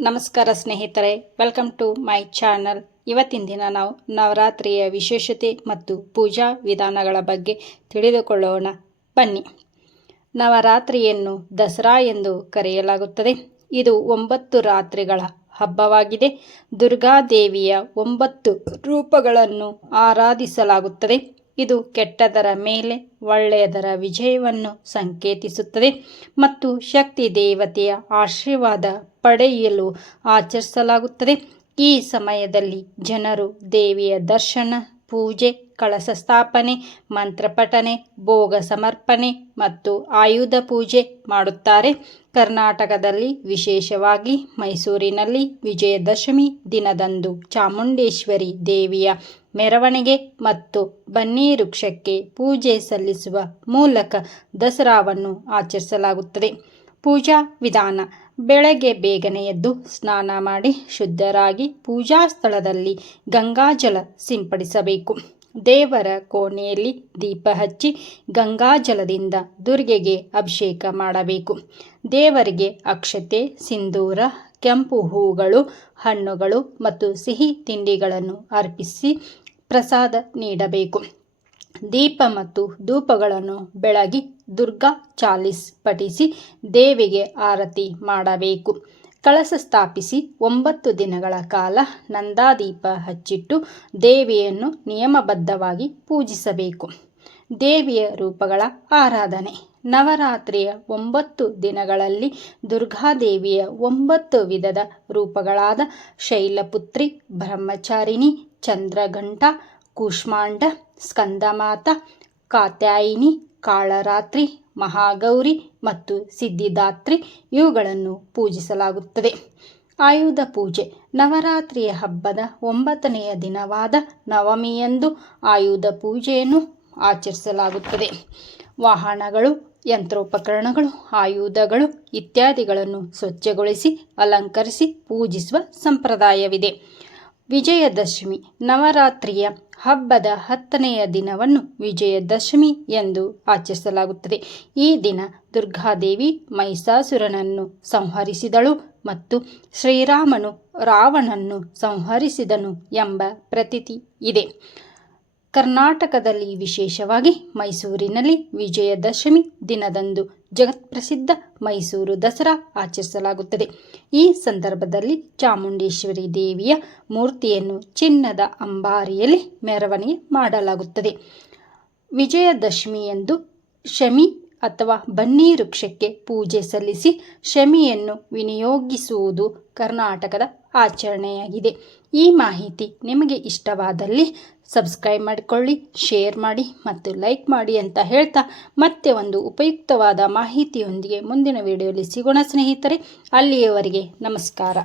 ನಮಸ್ಕಾರ ಸ್ನೇಹಿತರೆ welcome to my channel ಇವತ್ತಿನ ದಿನ ನಾವು ನವರಾತ್ರಿಯ ವಿಶೇಷತೆ ಮತ್ತು ಪೂಜಾ ವಿಧಾನಗಳ ಬಗ್ಗೆ ತಿಳಿದುಕೊಳ್ಳೋಣ. ಬನ್ನಿ. ನವರಾತ್ರಿಯನ್ನು ದಸರಾ ಎಂದು ಕರೆಯಲಾಗುತ್ತದೆ. ಇದು ಒಂಬತ್ತು ರಾತ್ರಿಗಳ ಹಬ್ಬವಾಗಿದೆ. ದುರ್ಗಾದೇವಿಯ ಒಂಬತ್ತು ರೂಪಗಳನ್ನು ಆರಾಧಿಸಲಾಗುತ್ತದೆ. ಇದು ಕೆಟ್ಟದರ ಮೇಲೆ ಒಳ್ಳೆಯದರ ವಿಜಯವನ್ನು ಸಂಕೇತಿಸುತ್ತದೆ ಮತ್ತು ಶಕ್ತಿ ದೇವತೆಯ ಆಶೀರ್ವಾದ ಪಡೆಯಲು ಆಚರಿಸಲಾಗುತ್ತದೆ. ಈ ಸಮಯದಲ್ಲಿ ಜನರು ದೇವಿಯ ದರ್ಶನ, ಪೂಜೆ, ಕಳಸ ಸ್ಥಾಪನೆ, ಮಂತ್ರಪಠನೆ, ಭೋಗ ಸಮರ್ಪಣೆ ಮತ್ತು ಆಯುಧ ಪೂಜೆ ಮಾಡುತ್ತಾರೆ. ಕರ್ನಾಟಕದಲ್ಲಿ ವಿಶೇಷವಾಗಿ ಮೈಸೂರಿನಲ್ಲಿ ವಿಜಯದಶಮಿ ದಿನದಂದು ಚಾಮುಂಡೇಶ್ವರಿ ದೇವಿಯ ಮೆರವಣಿಗೆ ಮತ್ತು ಬನ್ನಿ ವೃಕ್ಷಕ್ಕೆ ಪೂಜೆ ಸಲ್ಲಿಸುವ ಮೂಲಕ ದಸರಾವನ್ನು ಆಚರಿಸಲಾಗುತ್ತದೆ. ಪೂಜಾ ವಿಧಾನ. ಬೆಳಗ್ಗೆ ಬೇಗನೆ ಎದ್ದು ಸ್ನಾನ ಮಾಡಿ ಶುದ್ಧರಾಗಿ ಪೂಜಾ ಸ್ಥಳದಲ್ಲಿ ಗಂಗಾಜಲ ಸಿಂಪಡಿಸಬೇಕು. ದೇವರ ಕೋಣೆಯಲ್ಲಿ ದೀಪ ಹಚ್ಚಿ ಗಂಗಾಜಲದಿಂದ ದುರ್ಗೆಗೆ ಅಭಿಷೇಕ ಮಾಡಬೇಕು. ದೇವರಿಗೆ ಅಕ್ಷತೆ, ಸಿಂಧೂರ, ಕೆಂಪು ಹೂಗಳು, ಹಣ್ಣುಗಳು ಮತ್ತು ಸಿಹಿ ತಿಂಡಿಗಳನ್ನು ಅರ್ಪಿಸಿ ಪ್ರಸಾದ ನೀಡಬೇಕು. ದೀಪ ಮತ್ತು ಧೂಪಗಳನ್ನು ಬೆಳಗಿ ದುರ್ಗಾ ಚಾಲಿಸ್ ಪಠಿಸಿ ದೇವಿಗೆ ಆರತಿ ಮಾಡಬೇಕು. ಕಳಸ ಸ್ಥಾಪಿಸಿ ಒಂಬತ್ತು ದಿನಗಳ ಕಾಲ ನಂದಾದೀಪ ಹಚ್ಚಿಟ್ಟು ದೇವಿಯನ್ನು ನಿಯಮಬದ್ಧವಾಗಿ ಪೂಜಿಸಬೇಕು. ದೇವಿಯ ರೂಪಗಳ ಆರಾಧನೆ. ನವರಾತ್ರಿಯ ಒಂಬತ್ತು ದಿನಗಳಲ್ಲಿ ದುರ್ಗಾದೇವಿಯ ಒಂಬತ್ತು ವಿಧದ ರೂಪಗಳಾದ ಶೈಲಪುತ್ರಿ, ಬ್ರಹ್ಮಚಾರಿಣಿ ಚಂದ್ರಘಂಟ, ಕೂಷ್ಮಾಂಡ, ಸ್ಕಂದಮಾತ, ಕಾತ್ಯಾಯಿನಿ, ಕಾಳರಾತ್ರಿ, ಮಹಾಗೌರಿ ಮತ್ತು ಸಿದ್ಧಿದಾತ್ರಿ ಇವುಗಳನ್ನು ಪೂಜಿಸಲಾಗುತ್ತದೆ. ಆಯುಧ ಪೂಜೆ, ನವರಾತ್ರಿಯ ಹಬ್ಬದ ಒಂಬತ್ತನೆಯ ದಿನವಾದ ನವಮಿಯಂದು ಆಯುಧ ಪೂಜೆಯನ್ನು ಆಚರಿಸಲಾಗುತ್ತದೆ. ವಾಹನಗಳು, ಯಂತ್ರೋಪಕರಣಗಳು, ಆಯುಧಗಳು ಇತ್ಯಾದಿಗಳನ್ನು ಸ್ವಚ್ಛಗೊಳಿಸಿ, ಅಲಂಕರಿಸಿ, ಪೂಜಿಸುವ ಸಂಪ್ರದಾಯವಿದೆ. ವಿಜಯದಶಮಿ, ನವರಾತ್ರಿಯ ಹಬ್ಬದ ಹತ್ತನೆಯ ದಿನವನ್ನು ವಿಜಯದಶಮಿ ಎಂದು ಆಚರಿಸಲಾಗುತ್ತದೆ. ಈ ದಿನ ದುರ್ಗಾದೇವಿ ಮೈಸಾಸುರನನ್ನು ಸಂಹರಿಸಿದಳು ಮತ್ತು ಶ್ರೀರಾಮನು ರಾವಣನ್ನು ಸಂಹರಿಸಿದನು ಎಂಬ ಪ್ರತೀತಿ ಇದೆ. ಕರ್ನಾಟಕದಲ್ಲಿ ವಿಶೇಷವಾಗಿ ಮೈಸೂರಿನಲ್ಲಿ ವಿಜಯದಶಮಿ ದಿನದಂದು ಜಗತ್ಪ್ರಸಿದ್ಧ ಮೈಸೂರು ದಸರಾ ಆಚರಿಸಲಾಗುತ್ತದೆ. ಈ ಸಂದರ್ಭದಲ್ಲಿ ಚಾಮುಂಡೇಶ್ವರಿ ದೇವಿಯ ಮೂರ್ತಿಯನ್ನು ಚಿನ್ನದ ಅಂಬಾರಿಯಲ್ಲಿ ಮೆರವಣಿಗೆ ಮಾಡಲಾಗುತ್ತದೆ. ವಿಜಯದಶಮಿಯಂದು ಶಮಿ ಅಥವಾ ಬನ್ನಿ ವೃಕ್ಷಕ್ಕೆ ಪೂಜೆ ಸಲ್ಲಿಸಿ ಶಮಿಯನ್ನು ವಿನಿಯೋಗಿಸುವುದು ಕರ್ನಾಟಕದ ಆಚರಣೆಯಾಗಿದೆ. ಈ ಮಾಹಿತಿ ನಿಮಗೆ ಇಷ್ಟವಾದಲ್ಲಿ ಸಬ್ಸ್ಕ್ರೈಬ್ ಮಾಡಿಕೊಳ್ಳಿ, ಶೇರ್ ಮಾಡಿ ಮತ್ತು ಲೈಕ್ ಮಾಡಿ ಅಂತ ಹೇಳ್ತಾ ಮತ್ತೆ ಒಂದು ಉಪಯುಕ್ತವಾದ ಮಾಹಿತಿಯೊಂದಿಗೆ ಮುಂದಿನ ವಿಡಿಯೋಲಿ ಸಿಗೋಣ ಸ್ನೇಹಿತರೆ. ಅಲ್ಲಿಯವರೆಗೆ ನಮಸ್ಕಾರ.